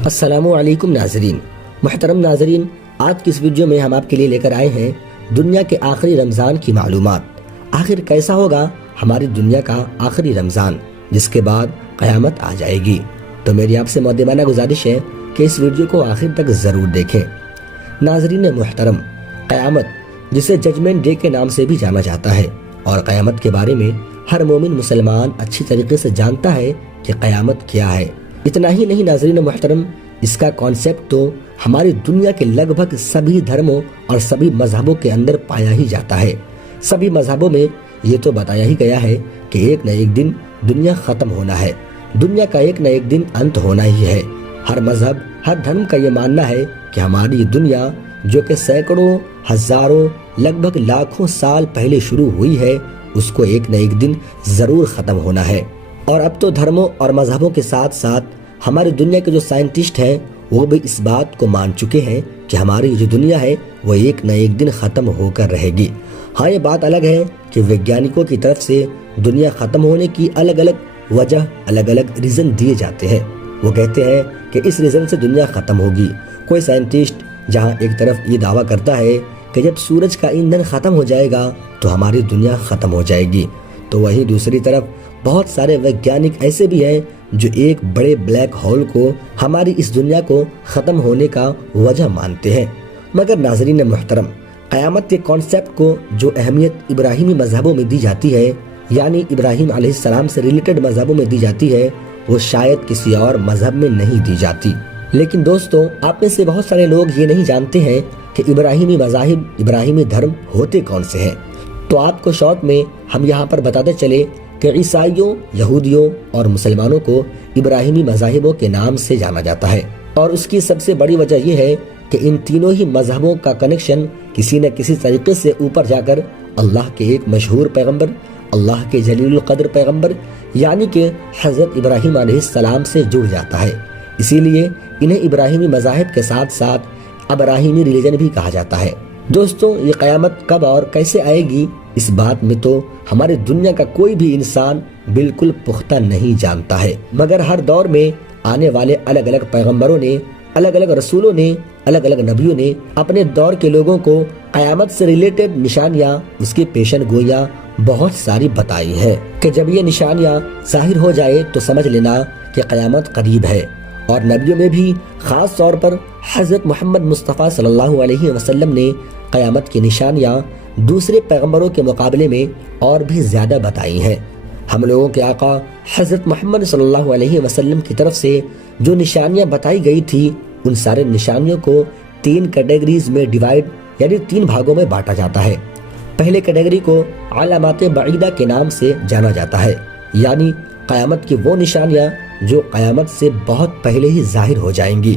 السلام علیکم ناظرین، محترم ناظرین، آج کی اس ویڈیو میں ہم آپ کے لیے لے کر آئے ہیں دنیا کے آخری رمضان کی معلومات۔ آخر کیسا ہوگا ہماری دنیا کا آخری رمضان جس کے بعد قیامت آ جائے گی؟ تو میری آپ سے مؤدبانہ گزارش ہے کہ اس ویڈیو کو آخر تک ضرور دیکھیں۔ ناظرین محترم، قیامت جسے ججمنٹ ڈے کے نام سے بھی جانا جاتا ہے، اور قیامت کے بارے میں ہر مومن مسلمان اچھی طریقے سے جانتا ہے کہ قیامت کیا ہے۔ اتنا ہی نہیں ناظرین محترم، اس کا کانسیپٹ تو ہماری دنیا کے لگ بھگ سبھی دھرموں اور سبھی مذہبوں کے اندر پایا ہی جاتا ہے۔ سبھی مذہبوں میں یہ تو بتایا ہی گیا ہے کہ ایک نہ ایک دن دنیا ختم ہونا ہے، دنیا کا ایک نہ ایک دن انت ہونا ہی ہے۔ ہر مذہب، ہر دھرم کا یہ ماننا ہے کہ ہماری دنیا جو کہ سینکڑوں، ہزاروں، لگ بھگ لاکھوں سال پہلے شروع ہوئی ہے، اس کو ایک نہ ایک دن ضرور ختم ہونا ہے۔ اور اب تو دھرموں اور مذہبوں کے ساتھ ساتھ ہماری دنیا کے جو سائنٹسٹ ہیں وہ بھی اس بات کو مان چکے ہیں کہ ہماری جو دنیا ہے وہ ایک نہ ایک دن ختم ہو کر رہے گی۔ ہاں، یہ بات الگ ہے کہ ویگیانکوں کی طرف سے دنیا ختم ہونے کی الگ الگ وجہ، الگ الگ ریزن دیے جاتے ہیں۔ وہ کہتے ہیں کہ اس ریزن سے دنیا ختم ہوگی۔ کوئی سائنٹسٹ جہاں ایک طرف یہ دعویٰ کرتا ہے کہ جب سورج کا ایندھن ختم ہو جائے گا تو ہماری دنیا ختم ہو جائے گی، تو وہیں دوسری طرف بہت سارے ویگیانک ایسے بھی ہیں جو ایک بڑے بلیک ہول کو ہماری اس دنیا کو ختم ہونے کا وجہ مانتے ہیں۔ مگر ناظرین محترم، قیامت کے کانسیپٹ کو جو اہمیت ابراہیمی مذہبوں میں دی جاتی ہے، یعنی ابراہیم علیہ السلام سے ریلیٹڈ مذہبوں میں دی جاتی ہے، وہ شاید کسی اور مذہب میں نہیں دی جاتی۔ لیکن دوستو، آپ میں سے بہت سارے لوگ یہ نہیں جانتے ہیں کہ ابراہیمی مذاہب، ابراہیمی دھرم ہوتے کون سے ہیں۔ تو آپ کو شارٹ میں ہم یہاں پر بتاتے چلے کہ عیسائیوں، یہودیوں اور مسلمانوں کو ابراہیمی مذاہبوں کے نام سے جانا جاتا ہے، اور اس کی سب سے بڑی وجہ یہ ہے کہ ان تینوں ہی مذہبوں کا کنیکشن کسی نہ کسی طریقے سے اوپر جا کر اللہ کے ایک مشہور پیغمبر، اللہ کے جلیل القدر پیغمبر یعنی کہ حضرت ابراہیم علیہ السلام سے جڑ جاتا ہے۔ اسی لیے انہیں ابراہیمی مذاہب کے ساتھ ساتھ ابراہیمی ریلیجن بھی کہا جاتا ہے۔ دوستو، یہ قیامت کب اور کیسے آئے گی، اس بات میں تو ہماری دنیا کا کوئی بھی انسان بالکل پختہ نہیں جانتا ہے، مگر ہر دور میں آنے والے الگ الگ پیغمبروں نے، الگ الگ رسولوں نے، الگ الگ نبیوں نے اپنے دور کے لوگوں کو قیامت سے ریلیٹڈ نشانیاں، اس کی پیشن گوئیاں بہت ساری بتائی ہیں کہ جب یہ نشانیاں ظاہر ہو جائے تو سمجھ لینا کہ قیامت قریب ہے۔ اور نبیوں میں بھی خاص طور پر حضرت محمد مصطفیٰ صلی اللہ علیہ وسلم نے قیامت کی نشانیاں دوسرے پیغمبروں کے مقابلے میں اور بھی زیادہ بتائی ہیں۔ ہم لوگوں کے آقا حضرت محمد صلی اللہ علیہ وسلم کی طرف سے جو نشانیاں بتائی گئی تھی، ان سارے نشانیوں کو 3 کیٹیگریز میں ڈیوائیڈ یعنی 3 بھاگوں میں بانٹا جاتا ہے۔ پہلے کیٹیگری کو علامات بعیدہ کے نام سے جانا جاتا ہے، یعنی قیامت کی وہ نشانیاں جو قیامت سے بہت پہلے ہی ظاہر ہو جائیں گی،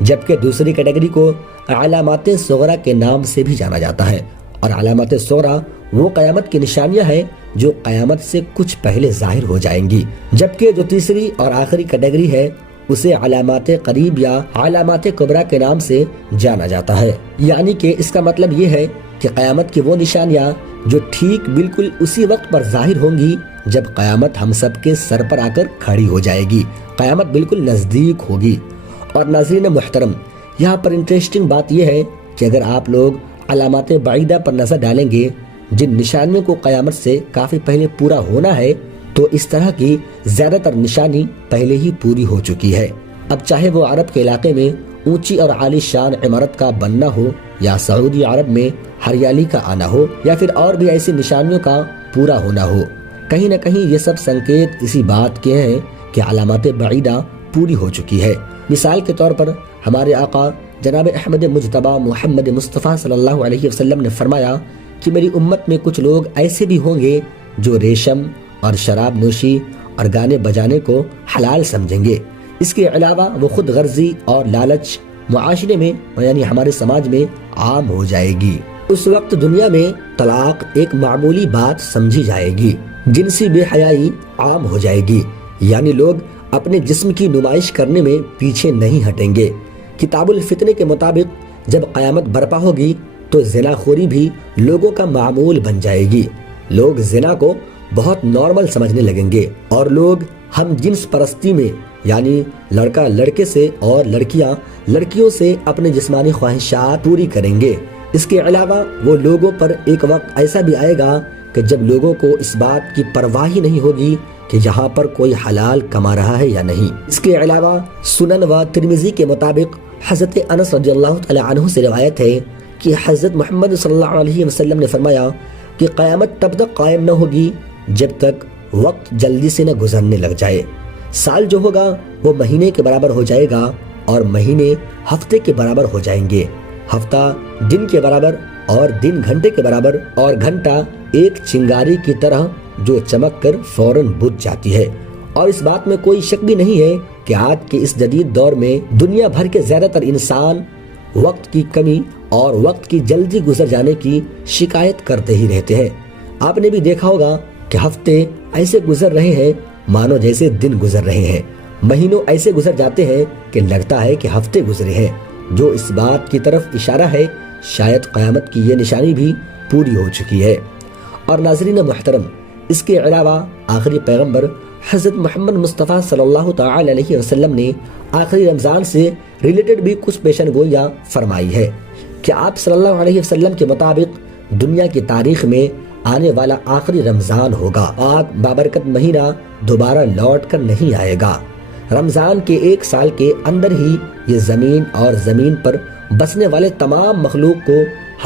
جبکہ دوسری کیٹیگری کو علامات صغریٰ کے نام سے بھی جانا جاتا ہے۔ اور علامات صغریٰ وہ قیامت کی نشانیاں ہیں جو قیامت سے کچھ پہلے ظاہر ہو جائیں گی، جبکہ جو تیسری اور آخری کیٹیگری ہے اسے علامات قریب یا علامات کبریٰ کے نام سے جانا جاتا ہے۔ یعنی کہ اس کا مطلب یہ ہے کہ قیامت کی وہ نشانیاں جو ٹھیک بالکل اسی وقت پر ظاہر ہوں گی جب قیامت ہم سب کے سر پر آ کر کھڑی ہو جائے گی، قیامت بالکل نزدیک ہوگی۔ اور ناظرین محترم، یہاں پر انٹرسٹنگ بات یہ ہے کہ اگر آپ لوگ علامات بعیدہ پر نظر ڈالیں گے، جن نشانیوں کو قیامت سے کافی پہلے پورا ہونا ہے، تو اس طرح کی زیادہ تر نشانی پہلے ہی پوری ہو چکی ہے۔ اب چاہے وہ عرب کے علاقے میں اونچی اور عالی شان عمارت کا بننا ہو، یا سعودی عرب میں ہریالی کا آنا ہو، یا پھر اور بھی ایسی نشانیوں کا پورا ہونا ہو، کہیں نہ کہیں یہ سب سنکیت اسی بات کے ہیں کہ علامات بعیدہ پوری ہو چکی ہے۔ مثال کے طور پر ہمارے آقا جناب احمد مجتبیٰ محمد مصطفیٰ صلی اللہ علیہ وسلم نے فرمایا کہ میری امت میں کچھ لوگ ایسے بھی ہوں گے جو ریشم اور شراب نوشی اور گانے بجانے کو حلال سمجھیں گے۔ اس کے علاوہ وہ خود غرضی اور لالچ معاشرے میں یعنی ہمارے سماج میں عام ہو جائے گی۔ اس وقت دنیا میں طلاق ایک معمولی بات سمجھی جائے گی، جنسی بے حیائی عام ہو جائے گی، یعنی لوگ اپنے جسم کی نمائش کرنے میں پیچھے نہیں ہٹیں گے۔ کتاب الفتنے کے مطابق جب قیامت برپا ہوگی تو زنا خوری بھی لوگوں کا معمول بن جائے گی۔ لوگ زنا کو بہت نارمل سمجھنے لگیں گے، اور لوگ ہم جنس پرستی میں یعنی لڑکا لڑکے سے اور لڑکیاں لڑکیوں سے اپنے جسمانی خواہشات پوری کریں گے۔ اس کے علاوہ وہ لوگوں پر ایک وقت ایسا بھی آئے گا کہ جب لوگوں کو اس بات کی پرواہ ہی نہیں ہوگی کہ یہاں پر کوئی حلال کما رہا ہے یا نہیں۔ اس کے علاوہ سنن و ترمذی کے مطابق حضرت انس رضی اللہ تعالی عنہ سے روایت ہے کہ حضرت محمد صلی اللہ علیہ وسلم نے فرمایا کہ قیامت تب تک قائم نہ ہوگی جب تک وقت جلدی سے نہ گزرنے لگ جائے۔ سال جو ہوگا وہ مہینے کے برابر ہو جائے گا اور مہینے ہفتے کے برابر ہو جائیں گے، ہفتہ دن کے برابر اور دن گھنٹے کے برابر، اور گھنٹہ ایک چنگاری کی طرح جو چمک کر فوراً بجھ جاتی ہے۔ اور اس بات میں کوئی شک بھی نہیں ہے کہ آج کے اس جدید دور میں دنیا بھر کے زیادہ تر انسان وقت کی کمی اور وقت کی جلدی گزر جانے کی شکایت کرتے ہی رہتے ہیں۔ آپ نے بھی دیکھا ہوگا کہ ہفتے ایسے گزر رہے ہیں مانو جیسے دن گزر رہے ہیں، مہینوں ایسے گزر جاتے ہیں کہ لگتا ہے کہ ہفتے گزرے ہیں، جو اس بات کی طرف اشارہ ہے شاید قیامت کی یہ نشانی بھی پوری ہو چکی ہے۔ اور ناظرین محترم، اس کے علاوہ آخری پیغمبر حضرت محمد مصطفیٰ صلی اللہ تعالی علیہ وسلم نے آخری رمضان سے ریلیٹڈ بھی کچھ پیشن گوئیاں فرمائی ہے کہ آپ صلی اللہ علیہ وسلم کے مطابق دنیا کی تاریخ میں آنے والا آخری رمضان ہوگا، پاک بابرکت مہینہ دوبارہ لوٹ کر نہیں آئے گا۔ رمضان کے ایک سال کے اندر ہی یہ زمین اور زمین پر بسنے والے تمام مخلوق کو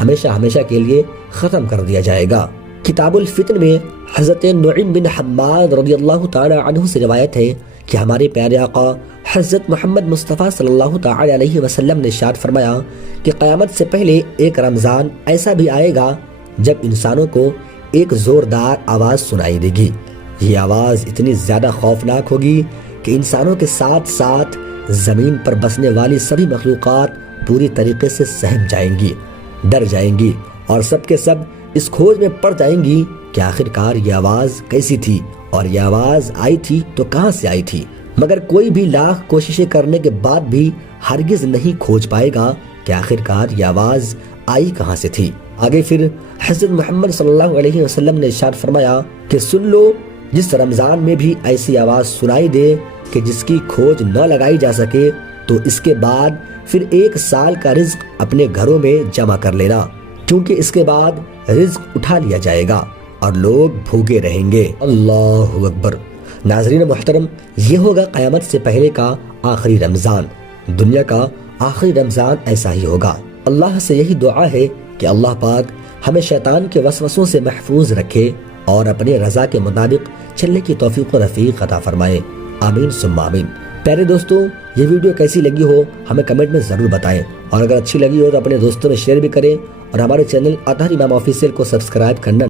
ہمیشہ ہمیشہ کے لیے ختم کر دیا جائے گا۔ کتاب الفتن میں حضرت نعیم بن حماد رضی اللہ تعالی عنہ سے روایت ہے کہ ہمارے پیارے آقا حضرت محمد مصطفیٰ صلی اللہ تعالی علیہ وسلم نے ارشاد فرمایا کہ قیامت سے پہلے ایک رمضان ایسا بھی آئے گا جب انسانوں کو ایک زوردار آواز سنائی دے گی۔ یہ آواز اتنی زیادہ خوفناک ہوگی کہ انسانوں کے ساتھ ساتھ زمین پر بسنے والی سبھی مخلوقات پوری طریقے سے سہم جائیں گی، ڈر جائیں گی، اور سب کے سب اس کھوج میں پڑ جائیں گی کہ آخر کار یہ آواز کیسی تھی اور یہ آواز آئی تھی تو کہاں سے آئی تھی۔ مگر کوئی بھی لاکھ کوششیں کرنے کے بعد بھی ہرگز نہیں کھوج پائے گا کہ آخر کار یہ آواز آئی کہاں سے تھی۔ آگے پھر حضرت محمد صلی اللہ علیہ وسلم نے ارشاد فرمایا کہ سن لو، جس رمضان میں بھی ایسی آواز سنائی دے کہ جس کی کھوج نہ لگائی جا سکے تو اس کے بعد پھر ایک سال کا رزق اپنے گھروں میں جمع کر لینا، کیونکہ اس کے بعد رزق اٹھا لیا جائے گا اور لوگ بھوکے رہیں گے۔ اللہ اکبر۔ ناظرین محترم، یہ ہوگا قیامت سے پہلے کا آخری رمضان، دنیا کا آخری رمضان ایسا ہی ہوگا۔ اللہ سے یہی دعا ہے کہ اللہ پاک ہمیں شیطان کے وسوسوں سے محفوظ رکھے اور اپنے رضا کے مطابق چلنے کی توفیق و رفیق عطا فرمائے، آمین ثم آمین۔ پیارے دوستوں، یہ ویڈیو کیسی لگی ہو ہمیں کمنٹ میں ضرور بتائیں، اور اگر اچھی لگی ہو تو اپنے دوستوں میں شیئر بھی کریں، اور ہمارے چینل اطہر امام آفیشیل کو سبسکرائب کرنا